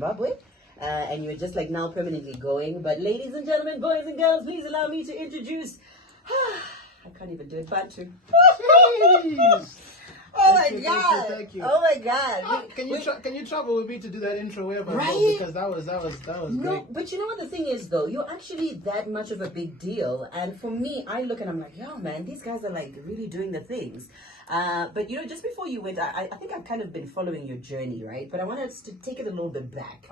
Zimbabwe. And you're just like now permanently going. But ladies and gentlemen, boys and girls, please allow me to introduce... I can't even do it, Bantu. Oh my God! Thank you. Oh my God! Can you travel with me to do that intro wherever I go? Right? Because that was No, great. but you know what the thing is though? You're actually that much of a big deal. And for me, I look and I'm like, yo man, these guys are like really doing the things. But you know, just before you went, I think I've kind of been following your journey, right? But I wanted us to take it a little bit back.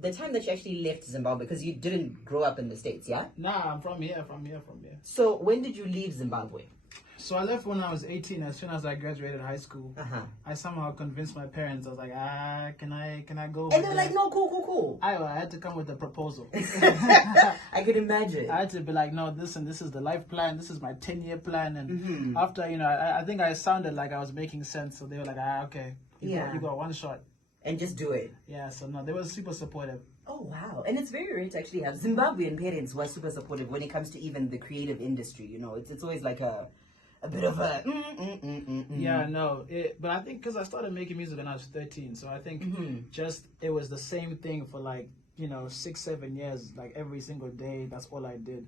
The time that you actually left Zimbabwe, because you didn't grow up in the States, yeah? Nah, I'm from here. So when did you leave Zimbabwe? So I left when I was 18. As soon as I graduated high school, I somehow convinced my parents. I was like, can I go? And they were like, no, cool. I had to come with a proposal. I could imagine. I had to be like, no, this is the life plan. This is my 10-year plan. And after, I think I sounded like I was making sense. So they were like, okay, you got one shot. And just do it. Yeah, so no, they were super supportive. Oh, wow. And it's very rare to actually have Zimbabwean parents who are super supportive when it comes to even the creative industry. You know, it's always like a bit of a... Yeah, no. But I think because I started making music when I was 13, so I think just it was the same thing for like, 6-7 years, like every single day. That's all I did.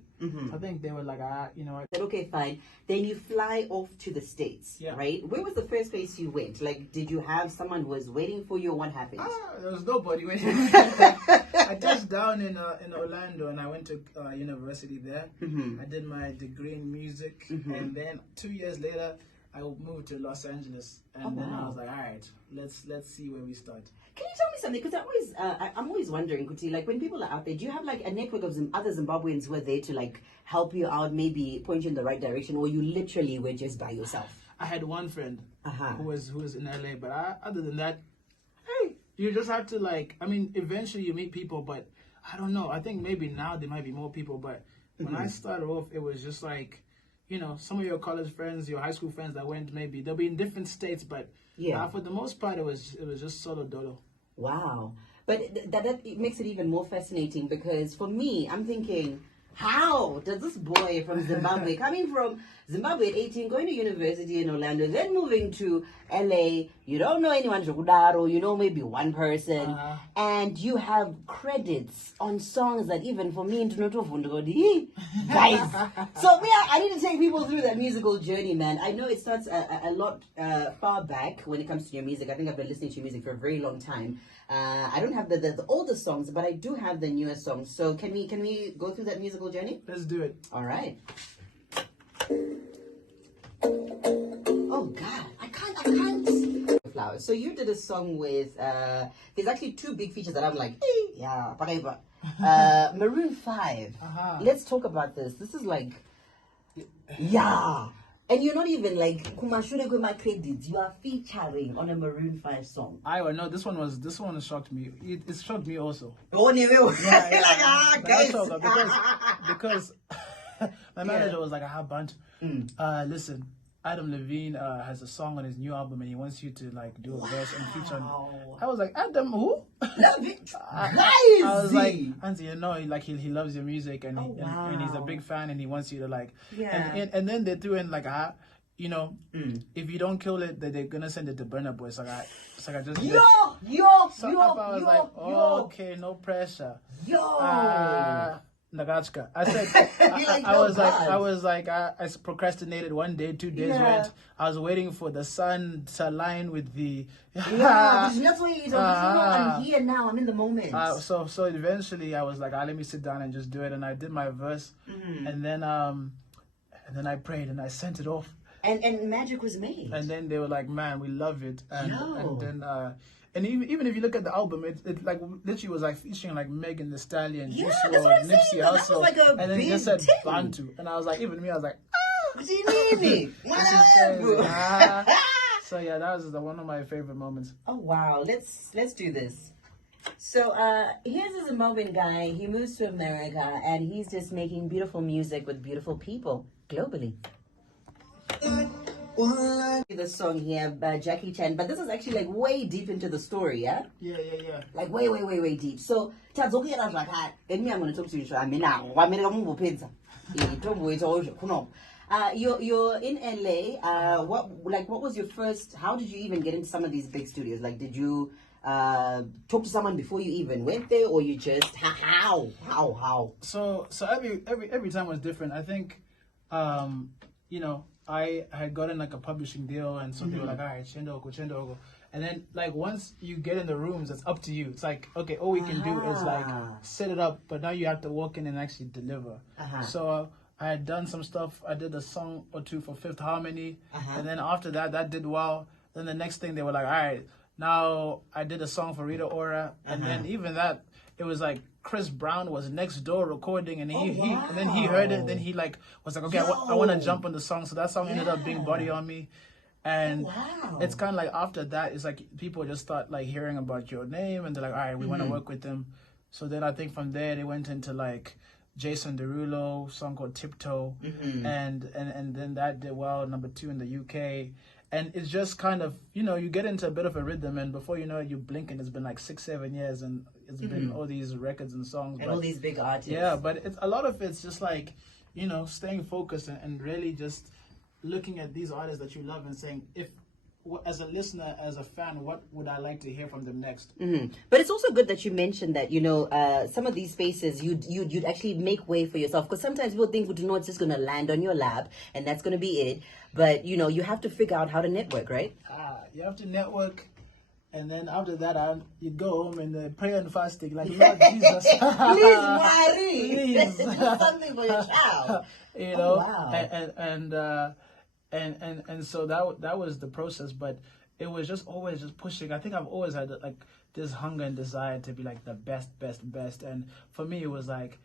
I think they were like, I said, okay, fine. Then you fly off to the States, right? Where was the first place you went? Like, did you have someone who was waiting for you, or what happened? There was nobody waiting. I touched down in Orlando, and I went to university there. I did my degree in music, and then 2 years later, I moved to Los Angeles, and then I was like, all right, let's see where we start. Can you tell me something? Because I'm always wondering, Kuti, like when people are out there, do you have like a network of other Zimbabweans who are there to like help you out, maybe point you in the right direction, or you literally were just by yourself? I had one friend who was in LA, but other than that, hey, you just have to eventually you meet people, but I don't know. I think maybe now there might be more people, but when I started off, it was just like, some of your college friends, your high school friends that went, maybe they'll be in different states, but for the most part, it was just solo dolo. Wow. But that it makes it even more fascinating, because for me, I'm thinking, how does this boy from Zimbabwe, coming from Zimbabwe at 18, going to university in Orlando, then moving to LA, you don't know anyone, maybe one person, and you have credits on songs that even for me, guys. So I need to take people through that musical journey, man. I know it starts a lot far back when it comes to your music. I think I've been listening to your music for a very long time. I don't have the older songs, but I do have the newer songs. So can we go through that musical journey? Let's do it. All right. Oh God, I can't. Flowers. So you did a song with there's actually two big features that I'm like, yeah, Maroon 5. Let's talk about this. This is like, and you're not even like my credits. You are featuring on a Maroon 5 song. I know this one shocked me. It shocked me also. Oh no! Guys. Because my manager was like, I have Bantu. Listen, Adam Levine has a song on his new album, and he wants you to like do a verse and feature on it. I was like, Adam, who? I was like, Auntie, like he loves your music, and and he's a big fan, and he wants you to like. And then they threw in like, if you don't kill it, they're gonna send it to Burna Boy. So I just I was like, okay, no pressure. Nagachka. I said, I procrastinated 1 day, 2 days went. I was waiting for the sun to align with the. That's what you I'm here now. I'm in the moment. So eventually I was like, let me sit down and just do it. And I did my verse, and then I prayed and I sent it off. And magic was made. And then they were like, man, we love it. And then. And even if you look at the album, it like literally was like featuring like Megan Thee Stallion, Nipsey Hussle, and then it just said Bantu, and I was like, even me, I was like, what do you need? So yeah, that was one of my favorite moments. Oh wow, let's do this. So here's a Zimbabwean guy. He moves to America, and he's just making beautiful music with beautiful people globally. The song here by Jackie Chan, but this is actually like way deep into the story, yeah? Yeah. Like way deep. So, and me I'm going to talk to you. You're in LA. What was your first? How did you even get into some of these big studios? Like, did you talk to someone before you even went there, or you just how? So every time was different. I think, you know, I had gotten like a publishing deal, and so they were like, all right, Chendoko. And then like once you get in the rooms, it's up to you. It's like, okay, all we can do is like set it up, but now you have to walk in and actually deliver. So I had done some stuff. I did a song or two for Fifth Harmony, and then after that did well. Then the next thing they were like, all right, now I did a song for Rita Ora, and then even that, it was like Chris Brown was next door recording, and and then he heard it. Then he like was like, okay, I want to jump on the song. So that song ended up being Body on Me, and it's kind of like after that, it's like people just start like hearing about your name, and they're like, all right, we want to work with them. So then I think from there they went into like Jason Derulo song called Tiptoe, and then that did well, #2 in the UK. And it's just kind of, you know, you get into a bit of a rhythm, and before you know it, you blink, and it's been like 6-7 years, and it's been all these records and songs. And all these big artists. Yeah, but it's a lot of it's just like, you know, staying focused and really just looking at these artists that you love and saying, as a listener, as a fan, what would I like to hear from them next? But it's also good that you mentioned that, you know, some of these spaces you'd actually make way for yourself, because sometimes people think, well, it's just going to land on your lap and that's going to be it. But, you know, you have to figure out how to network, right? You have to network. And then after that, you'd go home and pray and fasting, like, Lord Jesus, please, Mary, please, do something for your child. You know, and so that was the process. But it was just always just pushing. I think I've always had like this hunger and desire to be like the best. And for me, it was like,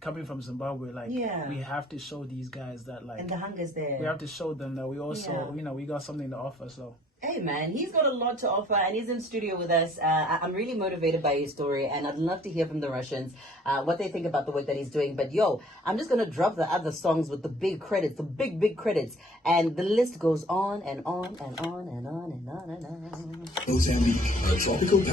coming from Zimbabwe, like we have to show these guys that like, and the hunger's there. We have to show them that we also, you know, we got something to offer. So. Hey man, he's got a lot to offer, and he's in studio with us. I'm really motivated by his story, and I'd love to hear from the Russians what they think about the work that he's doing. But I'm just gonna drop the other songs with the big credits, the big credits, and the list goes on and on and on and on and on and on. Mozambique, a tropical